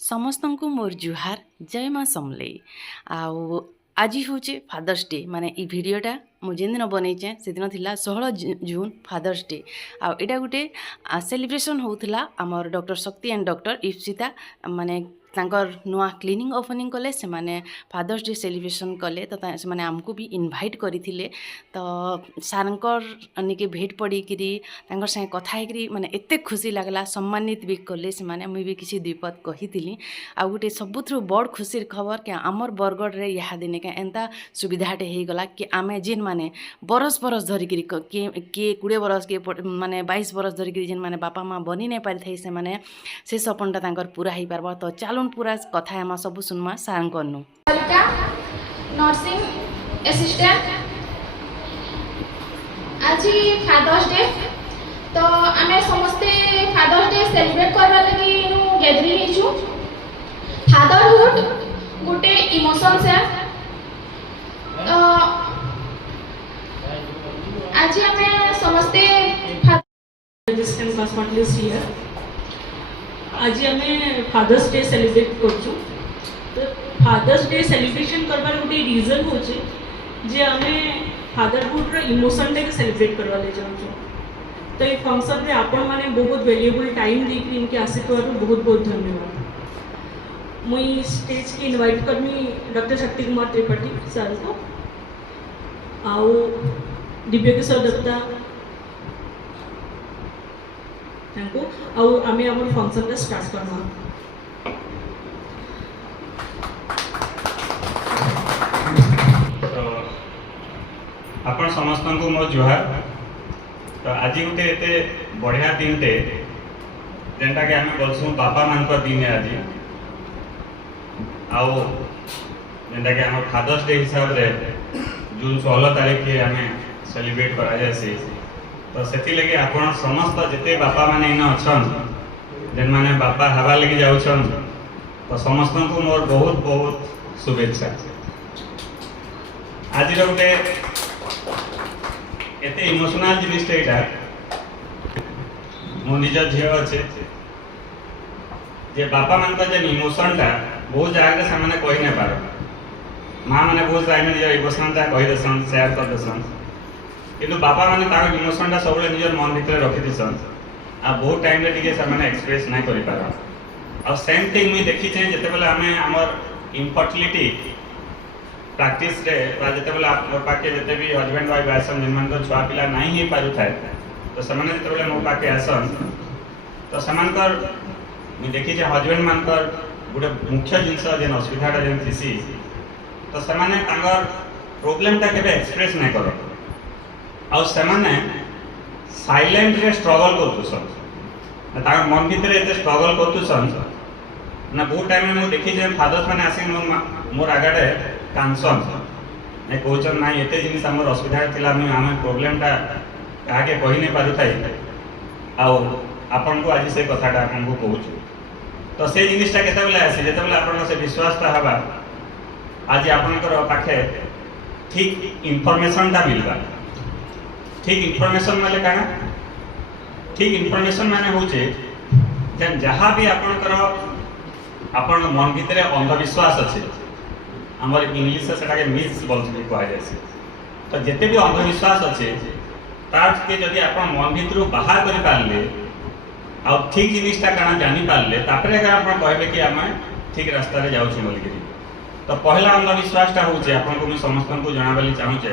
ସମସ୍ତଙ୍କୁ ମୋର ଜୁହାର ଜୟ ମା ସମଲେଇ। ଆଉ ଆଜି ହେଉଛି ଫାଦର୍ସ ଡେ, ମାନେ ଇ ଭିଡ଼ିଓଟା ମୁଁ ଯେନ୍ ଦିନ ବନେଇଛେ ସେଦିନ ଥିଲା 16 ଜୁନ୍ ଫାଦର୍ସ ଡେ। ଆଉ ଏଇଟା ଗୋଟେ ସେଲିବ୍ରେସନ୍ ହେଉଥିଲା ଆମର doctor Shakti and doctor Ipsita, ମାନେ ତାଙ୍କର ନୂଆ କ୍ଲିନିକ୍ ଓପନିଂ କଲେ, ସେମାନେ ଫାଦର୍ସ ଡେ ସେଲିବ୍ରେସନ୍ କଲେ। ତ ସେମାନେ ଆମକୁ ବି ଇନଭାଇଟ୍ କରିଥିଲେ। ତ ସାର୍ଙ୍କର ନିକେ ଭେଟ ପଡ଼ିକିରି ତାଙ୍କର ସାଙ୍ଗେ କଥା ହେଇକିରି ମାନେ ଏତେ ଖୁସି ଲାଗଲା, ସମ୍ମାନିତ ବି କଲେ ସେମାନେ। ମୁଇଁ ବି କିଛି ଦୁଇ ପଦ କହିଥିଲି। ଆଉ ଗୋଟେ ସବୁଥିରୁ ବଡ଼ ଖୁସିର ଖବର କି ଆମର୍ ବରଗଡ଼ରେ ଇହାଦିନେ କେ ଏନ୍ତା ସୁବିଧାଟେ ହେଇଗଲା କି ଆମେ ଯେନ୍ ମାନେ ବରଷ ଧରିକିରି କିଏ 20 ବରଷ କିଏ ମାନେ 22 ବରଷ ଧରିକିରି ଯେନ୍ ମାନେ ବାପା ମା ବନି ନାଇଁ ପାରିଥାଇ, ସେମାନେ ସେ ସପନଟା ତାଙ୍କର ପୁରା ହେଇପାରବା। ତ ଚାଲୁନ୍ ପୁରା କଥା ହେମା, ସବୁ ଶୁନମା ସାର୍ଙ୍କର୍ନୁ। नर्सिंग असिस्टेंट आज फादर्स डे, तो आम समस्ते फादर्स डे सेलिब्रेट करवा लगी गैदरिंग हेचु। फादरहुड गोटे इमोशंस है। तो आज आम समस्ते आज आम फादर्स डे सेलिब्रेट करछु। तो फादर्स डे सेलिब्रेशन करबार गोटे रीजन होचे जे आमे फादरहुड रो इमोशन डे के सेलिब्रेट करवा ले जाउछु। तो ये फंक्शन रे आपण माने बहुत वैल्यूएबल टाइम देके इनके आशीर्वाद बहुत बहुत धन्यवाद। मुई स्टेज के इनवाइट करमी डॉक्टर शक्ति कुमार त्रिपाठी सर को, आउ दिव्य किशोर दत्ता तांको, आउ आमे हमर फंक्शन रे स्टार्ट करना। आपण समस्त को मो जुहार। तो आज गोटे एते बढ़िया दिन टे जेनटा के आमे बोलसु बापा मान को दिन है आज। आउ जेनटा के हम फादर्स डे हिसाब रे जून 16 तारीख के आमे सेलिब्रेट करा जायसी। तो सेति लगे आपण समस्त जते बापा माने इन अछन, जेन माने बापा हवा लगी जाउछन, तो समस्त को मोर बहुत बहुत शुभेच्छा। आज गोटे एते इमोशनल जिनिस एटा मो निज झील अच्छे जे बापा मान का जे इमोशन टा बहुत जगह से माने कहि नै पार। मां माने बहुत टाइम निज इमोशन टा कहि देसन, शेयर कर देसन, किंतु बापा माने तार इमोशन टा सब निज मन भीतर रखि दिसन। आ बहुत टाइम रे दिके से माने एक्सप्रेस नै करि पार। आ सेम थिंग मी देखि छै जते बेला हमें हमर इनफर्टिलिटी प्रैक्टिस रे जते बेला आप पाके जते भी हस्बैंड वाइफ आसन जिन मान को छुआ पिला नहीं ही पारु थाए, तो समान जते बेला मो पाके आसन तो समान कर मी देखि जे हस्बैंड मान कर गुटे मुख्य जिंस जेन असुविधाटा जेन थिसी, तो समान तांगर प्रॉब्लम टा केबे एक्सप्रेस नै करो। आ समान साइलेंट रे स्ट्रगल करतुसन, तांगर मन भीतर एते स्ट्रगल करतुसन ना। बहुत टाइम में मो देखि जे फादर्स माने आसी मोर आगाडे कांसन नहीं कहन ना एत जिन आम असुविधा थी आम प्रोब्लेम टा क्या कही नहीं पार थाई। आपन को आज से कथाटा आपन को कहूँ, तो से जिनिसटा केतबेले आसी जेतबेले आपन से विश्वासटा हवा आज आपनकर पाखे ठीक इनफॉरमेशनटा मिलवा। ठीक इनफॉरमेशन माने काना? ठीक इनफॉरमेशन माने होचे जे जहाँ भी आपनकर आपन मन भीतर अंधविश्वास अच्छे, आमर इंग्लिश से सेटा के मिथ्स बोलते कहा जायसे। तो जिते भी अंधविश्वास अच्छे तार के जदि आप मन भीतर बाहर कर पारे आ ठीक जिनिसटा काना जानी पारे तापरे आप कहबे कि आम ठीक रास्ता रे जाउछु बोलिकि। तो पहला अंधविश्वासटा होचे आपन को मैं समस्त को जणाबली चाहूचे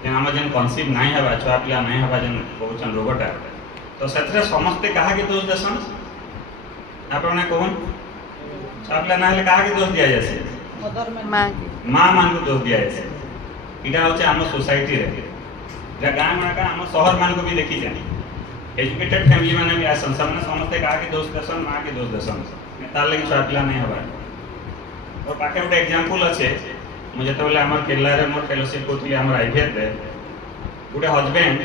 कि आम जेन कनसीव नहीं हवा, छुआ पिला नहीं हवा जेन कहउछन रोगटा, तो सेतरे समस्ते कहा के दोष देसन? आपने कहन छुआ पिला ना हले कहा के दोष दिया जायसे? माँ मान को दोष दिया जाए। इटा होचे आम सोसाइटी रे जा गाँ में का आम शहर मान को भी देखी जानी एजुकेटेड फैमिली माने भी आसन सामने समस्ते कहा के दोष देसन, माँ के दोष देसन, तार लगी छुआ पिला नहीं हवा। और पाखे गोटे एग्जांपल अच्छे मुझे तो बोले हमर केरला रे मोर फेलोशिप कोथली हमर आईवीएफ रे गोटे हस्बैंड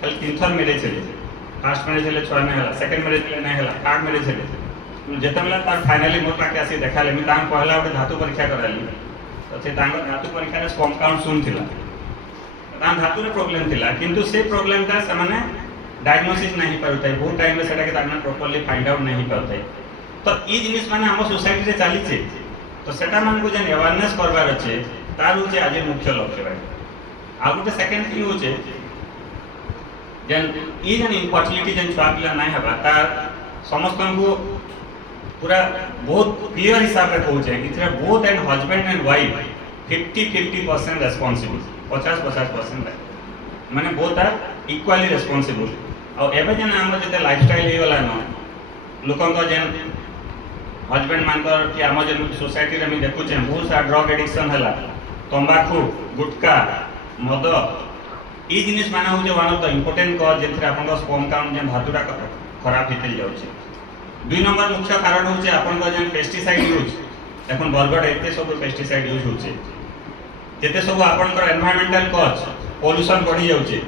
खाली 3 थर मैरिज छले। फर्स्ट मैरिज छले छुआ नहीं हला, सेकंड मैरिज छले नहीं हला, थर्ड मैरिज छले जेते बेला तार फाइनली मोर पाके आसी देखाले मी तांग पहला गोटे धातु परीक्षा कराली। तो से तांग धातु परीक्षा रे स्पर्म काउंट शून्य थिला, तांग धातु रे प्रॉब्लम थिला, किंतु से प्रॉब्लम ता से माने डायग्नोसिस नहीं पारुताई। बहुत टाइम में सेटा के तांग प्रॉपर्ली फाइंड आउट नहीं पारुताई। तो ई जिनिस माने हम सोसाइटी रे चली छे तो सेटा मान को जन अवेयरनेस करबार अछि तार होचे आज मुख्य लक्ष्य भाई आ गोटे सेकंड थिंग होचे जन ई जन इनफर्टिलिटी जन छुआ पिला नहीं हबा तार समस्त को पूरा बहुत क्लियर हिसाब रे कहूचे इथरे both and husband and wife 50-50% responsible 50-50% माने बोथ आर इक्वली रेस्पोंसिबल और एबे जन हम जते लाइफस्टाइल हे वाला न लोकन को जन हस्बैंड मानकर कि हम जन सोसाइटी रे हम देखु छे बहुत सारा ड्रग एडिक्शन हला तंबाकू गुटखा मद ई जिनिस माने हो जे one of the important cause जेथरे आपन स्पर्म काउंट जन धातुरा खराब हिते जाउछे 2 नंबर मुख्य कारण होचे आपन को जन पेस्टिसाइड यूज देखन बरगड एते सब पेस्टिसाइड यूज होचे जेते सब आपन को एनवायरमेंटल कॉज पोल्यूशन बढ़ी जाउछे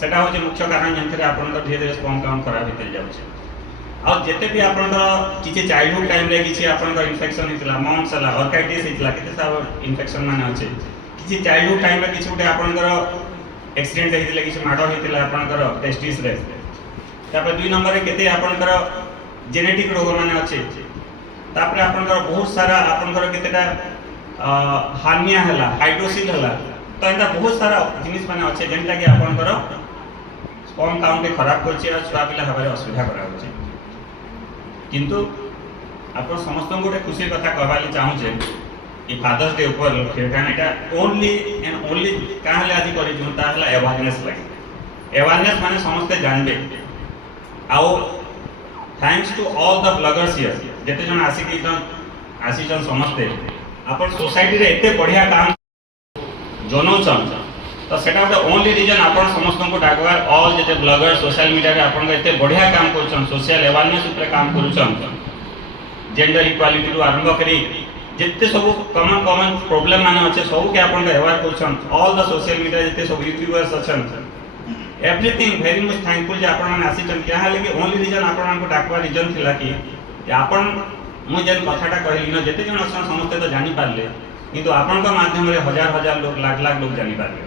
सेटा होचे मुख्य कारण जेथरे आपन को धीरे धीरे स्पर्म काउंट खराब हिते जाउछे और जेते भी आपन को किछि चाइल्डहुड टाइम रे किछि आपन को इन्फेक्शन हितला मम्स हला ऑर्काइटिस हितला केते सब इन्फेक्शन माने होचे किछि चाइल्डहुड टाइम रे किछि उठे आपन को एक्सीडेंट हितला किछि माडो हितला आपन को टेस्टिस रे तापर 2 नंबर रे केते आपन को जेनेटिक रोग माने अच्छे तापर आपनकर बहुत सारा आपनकर केतेटा हार्निया हला हाइड्रोसिल हला तो एंदा बहुत सारा जिनिस माने अच्छे जेंटा कि आपनकर स्पर्म काउंट खराब करछे आ छुआ पिला हबारे असुविधा करा होचे किंतु आपन समस्त गोटे खुशी कथा कहबाली चाहू छे कि फादर्स डे ऊपर कारण एटा ओनली एंड ओनली काहले आदि करि जों ता हला अवेयरनेस लागि अवेयरनेस माने समस्त जानबे आओ thanks to all the bloggers here जेते जन आसीजन समझते अपन सोसाइटी रे एते बढ़िया काम जनौछन तो सेटा गोटे ओनली रीजन अपन समस्त को डाकवार ऑल जेते ब्लॉगर सोशल मीडिया रे अपन एते बढ़िया काम करछन सोशल अवेयरनेस ऊपर काम करछन जेंडर इक्वालिटी रु आरंभ करी जेते सब कॉमन प्रॉब्लम माने अछि सब के अपन अवेयर करछन ऑल द सोशल मीडिया जेते सब यूट्यूबर्स अछन एवरीथिंग वेरी मच थैंकफुल जे आपण माने आसीचन क्या है कि ओनली रीजन आपण को डाकवा रीजन थिला कि आपण मु जेन कथाटा कहली न जेते जन असन समस्त तो जानि पारले किंतु आपण का माध्यम रे हजार हजार लोग लाख लाख लोग जानि पारले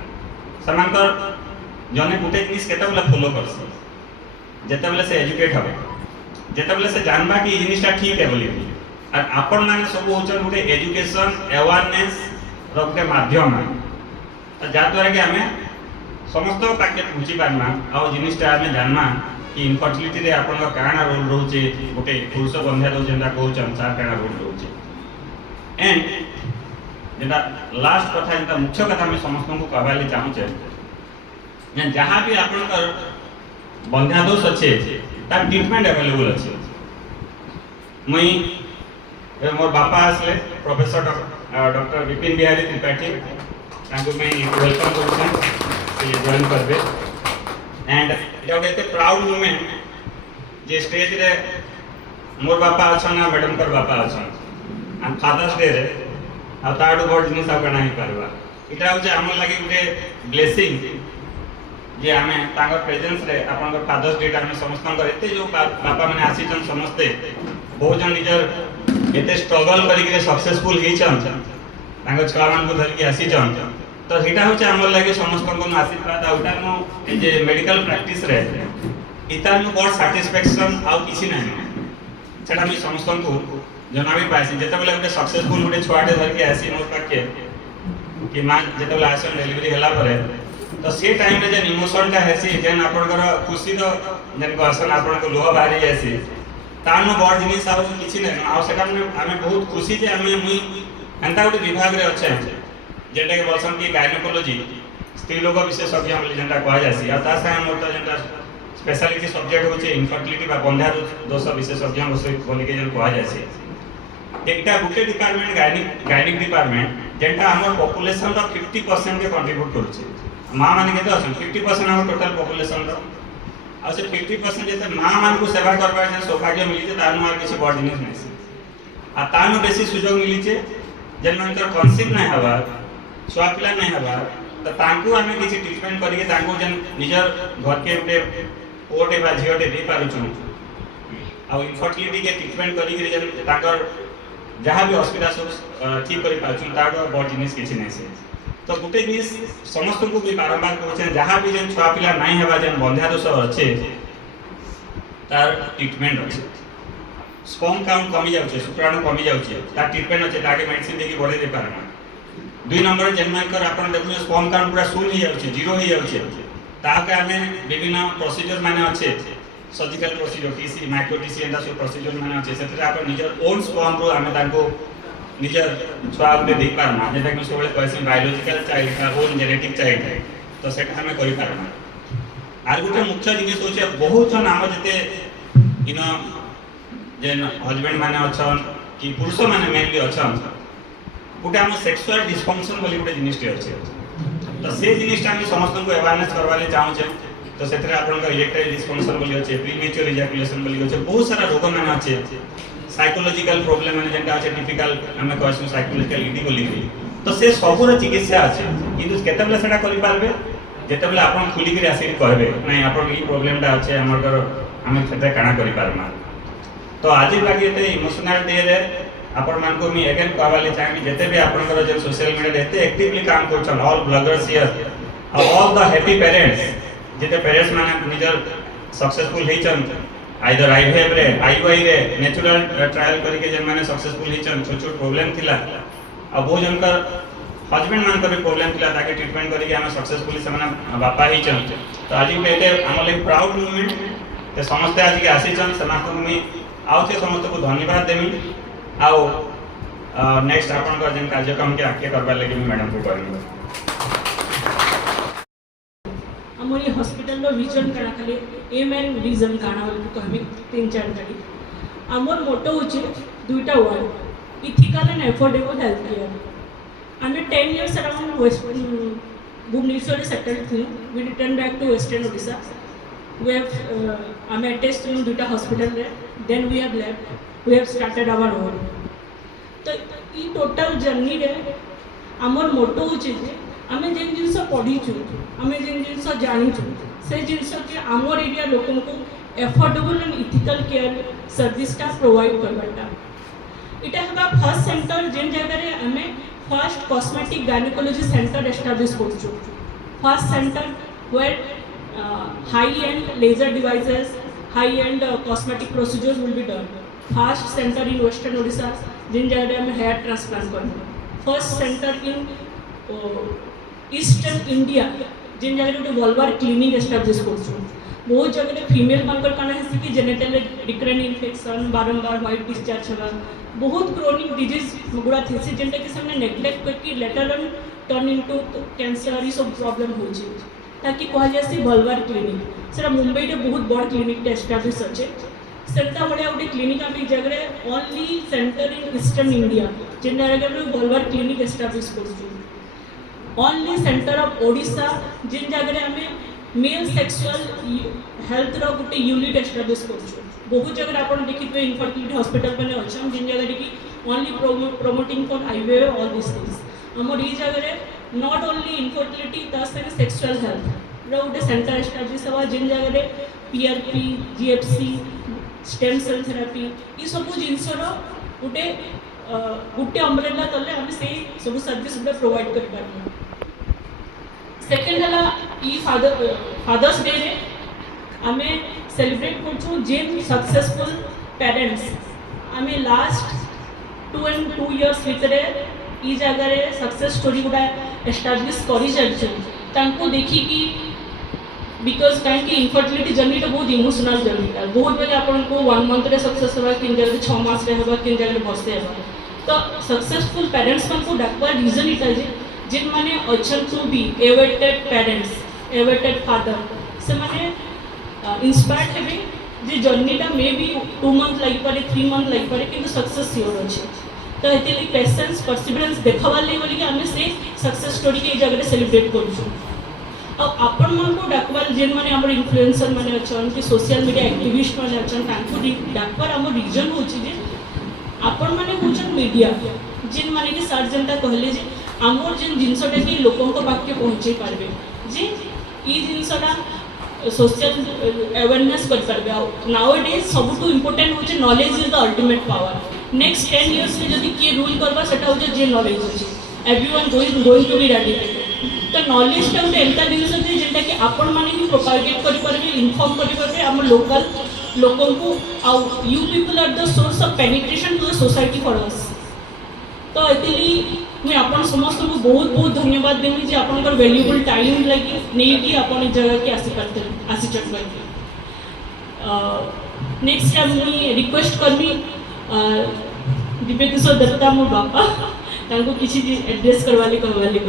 समांतर जने गुटे जिनिस केते बेला फॉलो करछ जेते बेला से एजुकेट हबे जेते बेला से जानबा कि ई जिनिसटा ठीक है बोली और आपण माने सब होचन गुटे एजुकेशन अवेयरनेस रो गुटे माध्यम जा द्वारा कि हमें समस्त पाके बुझी पारमा आ जिनिसटा हमें जानना कि इनफर्टिलिटी रे आपन का काना रोल रहउचे गोटे पुरुष बंध्या दो जेंदा कहउचन चार काना रोल रहउचे एंड जेंदा लास्ट कथा जेंदा मुख्य कथा हम समस्त को कहबाली चाहू छे जे जहां भी आपन का बंध्या दोष अच्छे तार ट्रीटमेंट अवेलेबल अच्छे मई मोर बापा आसले प्रोफेसर डॉक्टर विपिन बिहारी त्रिपाठी तांको मैं वेलकम करछन से जॉइन करबे एंड इटा गोटे प्राउड मोमेंट जे स्टेज रे मोर बापा अछन आ मैडम कर बापा अछन आ फादर्स डे रे आ ताडू बड जिनिस आ कना ही परबा इटा होचे हमर लागि गोटे ब्लेसिंग जे हमें तांगर प्रेजेंस रे आपन को फादर्स डे हमें समस्त कर एते जो बापा माने आसीचन समस्ते बहुत जन निजर एते स्ट्रगल करी के सक्सेसफुल हिचन तांगर छुआ मान को धर के आसीचन तो हिटा होचे हमर लागि समस्त को आशीर्वाद आ उटा नो जे मेडिकल प्रैक्टिस रे इता नो बड सैटिस्फैक्शन आ किछि नै सेटा मी समस्त को जनाबी पासी जेते बेला गोटे सक्सेसफुल गोटे छुआटे धर के आसी मोर पाके कि मां जेते बेला आसन डिलीवरी हला परे तो से टाइम रे जे इमोशन का हेसी जेन आपनकर खुशी तो जेन को आसन आपन को लोह बाहरी जासी तानो बड जिनिस आ किछि नै आ सेटा हमें बहुत खुशी जे हमें मुई एंता गोटे विभाग रे अच्छे जेटा के बोलसन कि गायनेकोलॉजी स्त्री लोग विशेषज्ञ हम जेंटा कहा जासी आ ता से मोर तो जेंटा स्पेशलिटी सब्जेक्ट होचे इनफर्टिलिटी बा बंध्या दोष विशेषज्ञ बोली के जेन कहा जासी एकटा गुटे डिपार्टमेंट गायनिक डिपार्टमेंट जेंटा हमर पॉपुलेशन रो 50% के कंट्रीब्यूट करछे मां माने केते अछन 50% हमर टोटल पॉपुलेशन रो आ से 50% जेते मां मान को सेवा करबा जे सौभाग्य मिली जे तानु मार किछि बड जिनिस नै आ तानु बेसी सुयोग मिली जे जेन मानकर कन्सीव नै हवा छुआ पिला नै हवा तो तांको हमें किछि ट्रीटमेंट करिके तांको जन निजर घर के उटे ओटे बा झियोटे दे पारुछु आ इनफर्टिलिटी के ट्रीटमेंट करिके जन तांकर जहाँ भी असुविधा सब ठीक कर पाछन ताडो बड़ जिनिस किछि नै से तो गुटे जिनिस समस्त को भी बारंबार कहछन जहाँ भी जन छुआ पिला नै हेबा जन बंध्या दोष अच्छे तार ट्रीटमेंट अच्छे स्पर्म काउंट कमी जाउछे शुक्राणु कमी जाउछे ता ट्रीटमेंट अच्छे ताके मेडिसिन देकी बढ़े दे पारमा 2 नंबर जेनमानकर आपण देखु स्पर्म काउंट पूरा शून्य ही जाउछे जीरो ही जाउछे ताके हमें विभिन्न प्रोसीजर माने अच्छे surgical procedure TC micro TC and सब प्रोसीजर माने अच्छे सेतरे आपण निजर ओन स्पर्म रो हमें ताको निजर छुआ गुटे दे पारमा जेटा कि सबले कहसी बायोलॉजिकल चाइल्ड का ओन जेनेटिक चाइल्ड है तो सेटा हमें करि पारमा आर गुटे मुख्य जिनिस होचे बहुत नाम जते इन जेन हस्बैंड माने अछन कि पुरुष माने मेनली अछन गुटे हम सेक्सुअल डिसफंक्शन बोली गुटे जिनिसटे अछि तो से जिनिसटा हम समस्त को अवेयरनेस करवाले चाहू छे तो सेतरे आपन का इरेक्टाइल डिसफंक्शन बोली अछि प्रीमेच्योर इजैकुलेशन बोली अछि बहुत सारा रोग माने अछि साइकोलॉजिकल प्रॉब्लम माने जेंटा अछि टिपिकल हम कहसु साइकोलॉजिकल इडी बोली तो से सबुर चिकित्सा अछि किंतु केतेबेले सेटा करि पारबे जेतेबेले आपन खुली करी आसी कहबे नै आपन ई प्रॉब्लमटा अछि हमर हम सेटा काना करि पारमा तो आज बाकी एते इमोशनल डे रे आपण मान को मी अगेन कहवाले चाहे कि जेते भी आपनकर जे सोशल मीडिया रे एते एक्टिवली काम करछन all bloggers here all the happy parents जेते पेरेंट्स माने निजर सक्सेसफुल हेचन आइदर आईवीएफ रे आईवाई रे नेचुरल ट्रायल करके जे माने सक्सेसफुल हेचन छोट छोट प्रॉब्लम थिला आ बहुत जनकर हस्बैंड मान को प्रॉब्लम थिला ताके ट्रीटमेंट करके हम सक्सेसफुली से माने बापा हेचन तो आज भी एते हम लाइक प्राउड मोमेंट ते समस्त आज के आसीचन समस्त मी आउ थे समस्त को धन्यवाद देमी आउ नेक्स्ट आपन का जन कार्यक्रम के आके करबा लगे मी मैडम को कहनी हमर ये हॉस्पिटल रो विजन काना खाली एम एंड विजन काना बोली कहबी 3-4 जड़ी हमर मोटो होचे दुईटा word ethical and affordable health care हमने 10 years around west Bhubaneswar settled थी we return back to western Odisha we have I'm attached to duta hospital there then we have left we have started our own तो ई total journey रे हमर motto होचे जे हमें जेन जिंस पढ़ी छु हमें जेन जिंस जानी छु से जिंस के हमर एरिया लोकन को affordable and ethical care service का प्रोवाइड करबाटा इटा हबा फर्स्ट सेंटर जेन जगह रे हमें first cosmetic gynaecology centre establish करछु first centre where high-end laser devices, high-end cosmetic procedures will be done. First center in Western Odisha, जिन जगह में hair transplant करना. First center in Eastern India, जिन जगह में vulvar clinic establish करछो. बहुत जगह female मानकर काना है कि जेनेटल रिकरेंट इन्फेक्शन बारंबार व्हाइट डिस्चार्ज होगा बहुत क्रोनिक डिजीज गुड़ा थी से जेंटा के सामने नेग्लेक्ट करके later on turn into cancer ई सब प्रॉब्लम हो जे ताकि कह जासी वल्वर क्लिनिक सेरा मुंबई रे बहुत बड़ क्लिनिक एस्टैब्लिश अछि सेटा बड़े गोटे क्लिनिक आम जगह only centre in eastern India जेन जगह वल्वर क्लिनिक एस्टैब्लिश करछु ओनली सेंटर ऑफ ओडिशा जिन जगह आम मेल सेक्सुअल हेल्थ रो गोटे यूनिट एस्टैब्लिश करछु बहुत जगह आपण देखिबे इनफर्टिलिटी हॉस्पिटल माने अछि जिन जगह कि only promoting for IVF all this things हमर ई जगह not only infertility thus and sexual health रो गोटे सेंटर एस्टैब्लिश हवा जिन जगह PRP GFC stem cell therapy ई सब जिनस रो गोटे गोटे अम्ब्रेला तले हम से सब सर्विस गुडा प्रोवाइड कर पारबो सेकंड हला ई फादर्स डे रे हमें सेलिब्रेट करछु जेन सक्सेसफुल पेरेंट्स हमें लास्ट 2 years भितरे ई जगह सक्सेस स्टोरी गुडा एस्टैब्लिश करी चलछ तांको देखि कि बिकॉज काहे कि इनफर्टिलिटी जर्नी तो बहुत इमोशनल जर्नी है बहुत बेले आपन को 1 मंथ रे सक्सेस होबा किन जगह 6 मास रे होबा किन जगह बसे होबा तो सक्सेसफुल पेरेंट्स को डाकवा रीजन इटा जे जिन माने अछन to be awaited parents awaited father से माने इंस्पायर्ड हेबे जे जर्नीटा मे बी 2 मंथ लागी पारे 3 मंथ लागी पारे किंतु सक्सेस सियोर अछि तो ये पेशेंस परसिवरेंस देखवा ले बोली कि हमें से सक्सेस स्टोरी के जगह सेलिब्रेट करछु अब आपण मन को डाकवाल जेन माने हमर इन्फ्लुएंसर माने अछन कि सोशल मीडिया एक्टिविस्ट माने अछन तांको डाकवार हमर रीजन होछि जे आपण माने होछन मीडिया जेन माने कि सर जनता कहले जे हमर जेन जिंसटा कि लोकन को पाके पहुंचे पारबे जे ई जिंसटा सोशल अवेयरनेस कर पारबे नाउ इट इज सबटू इंपोर्टेंट होछि knowledge is the ultimate power next 10 years में जदि किए रूल करबा सेटा हो जे नॉलेज अछि everyone going to be eradicated तो नॉलेज टा गोटे एंता जिनिस जे जेंटा कि आपण माने ही प्रोपागेट करि परबे इन्फॉर्म करि परबे हम लोकल लोकों को आउ you people are the source of penetration to the society for us तो एतिली मुझे आपन समस्त को बहुत बहुत धन्यवाद देमी जे आपनकर वैल्यूएबल टाइम लगी नहीं कि आपन जगह के आसी करते आसी चटवा नेक्स्ट टाइम मुझे रिक्वेस्ट करमी दिव्य किशोर दत्ता मोर बापा तांको किसी एड्रेस करवाले कहली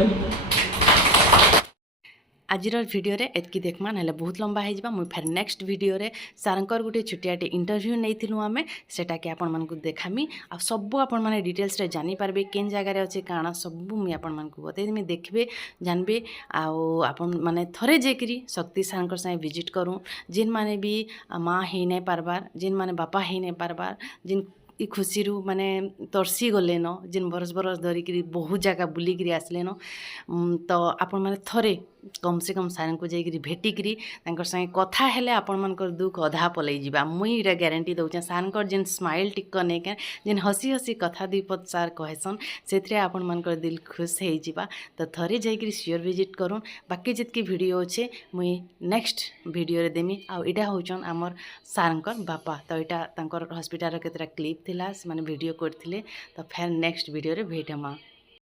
आजिर भिडियो एतकी देखमा ना बहुत लंबा हो मुझे फिर नेक्स्ट भिडियो सारंकर गोटे छुटियाटे इंटरव्यू नहीं आम सेटा के आपण मानकु देखामी आ सब आपण माने डिटेल्स रे जानी पारबे केन जगह रे अच्छे काଣା सब मुझे आपण मानकु बतेदेमी देखबे जानबे आपण माने थरे जेकरी शक्ति सारंकर साथे विजिट करूँ जिन माने भी माँ ही नहीं पारबार जिन माने बापा ही नहीं पारबार जिन ई खुशी रू माने तरसी गले न जिन बरस बरस धरिकी बहुत जगह बुलिकी आसले न तो आपण माने थरे कम से कम सारन को जाइकरी भेटिकी संगे कथा हेले आपण मानकर दुख अधा पलई जिबा मुई इटा ग्यारंटी दउछे सारनकर जिन स्माइल टिक नेके जिन हसी हसी कथा दीपत सार कहसन से आपण मानकर दिल खुश हो जिबा तो थरे जाइकरी श्योर विजिट करूँ बाकी जितकी वीडियो अच्छे मुई नेक्स्ट वीडियो रे देमी आ इटा होचन आमर सारंकर बापा तो इटा तांकर हॉस्पिटल केतरा क्लिप थिला से माने वीडियो करथिले तो फिर नेक्स्ट वीडियो रे भेटमा।